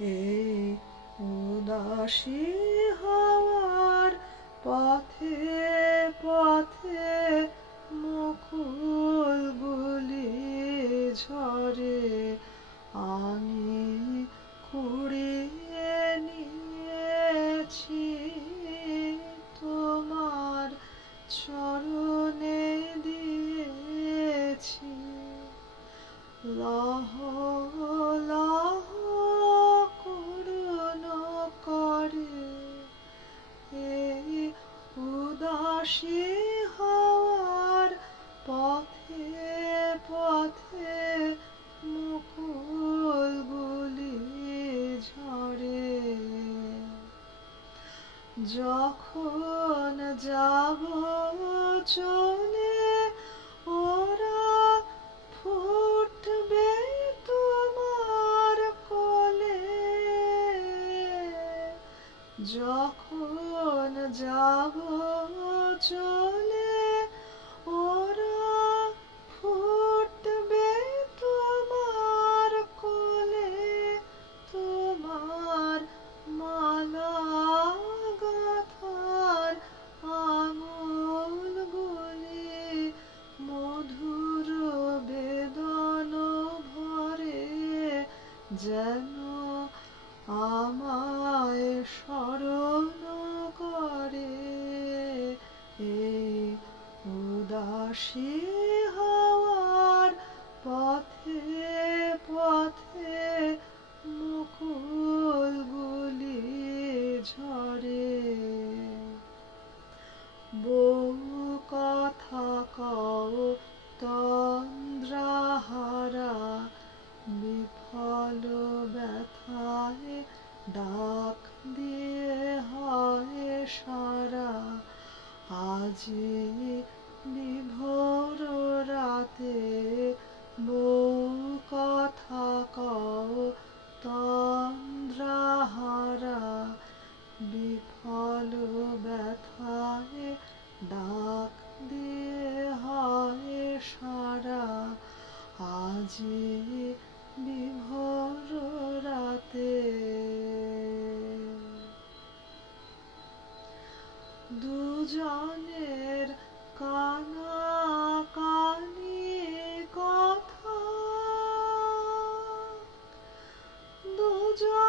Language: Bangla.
এই উদাসী হওয়ার পথে পথে মুকুলগুলি ঝরে, আমি কুড়িয়ে নিয়েছি তোমার চরণে দিয়েছি। লহ লহ করুণ করে এই উদাসী হওয়ার পথে পথে মুকুলগুলি ঝরে। যখন যাব চলে ওরা ফুটবে তোমার কোলে। যখন যাব চলে ওরা ফুটবে তোমার কোলে। তোমার মালা গাঁথার আঙুলগুলি মধুর বেদন ভরে, যেন আমায় স্মরণ করে। এই উদাসী হওয়ার পথে পথে মুকুলগুলি ঝরে। বহু কথা কও তন্দ্রাহারা, বিফল ব্যথায় ডাক দিয়ে হয় সারা। আজি বিভোর রাতে বহু কথা কও তন্দ্রাহারা, বিফল ব্যথায় ডাক দিয়ে হয় সারা। আজি বিভোর রাতে দুজনের কানাকানি কথা, দুজন